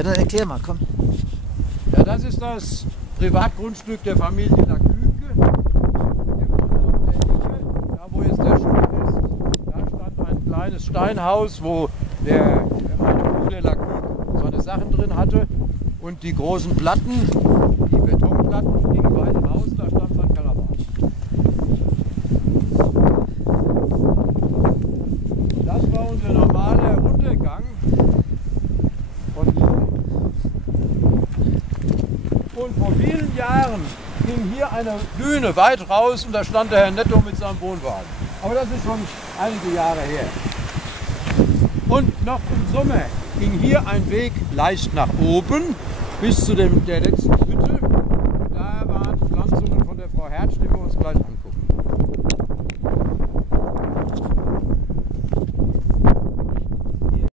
Ja, dann erklär mal, komm. Ja, das ist das Privatgrundstück der Familie Laclüge. Hier vorne auf der Ecke, da wo jetzt der Schuh ist, da stand ein kleines Steinhaus, wo der meine Bruder Laclüge seine Sachen drin hatte. Und die großen Platten, die Betonplatten, gingen bei dem Haus, da stand sein Karawan. Das war unser normaler Runtergang von hier. Und vor vielen Jahren ging hier eine Düne weit raus und da stand der Herr Netto mit seinem Wohnwagen. Aber das ist schon einige Jahre her. Und noch im Sommer ging hier ein Weg leicht nach oben bis zu der letzten Hütte. Da waren Pflanzungen von der Frau Hertz, die wir uns gleich anschauen.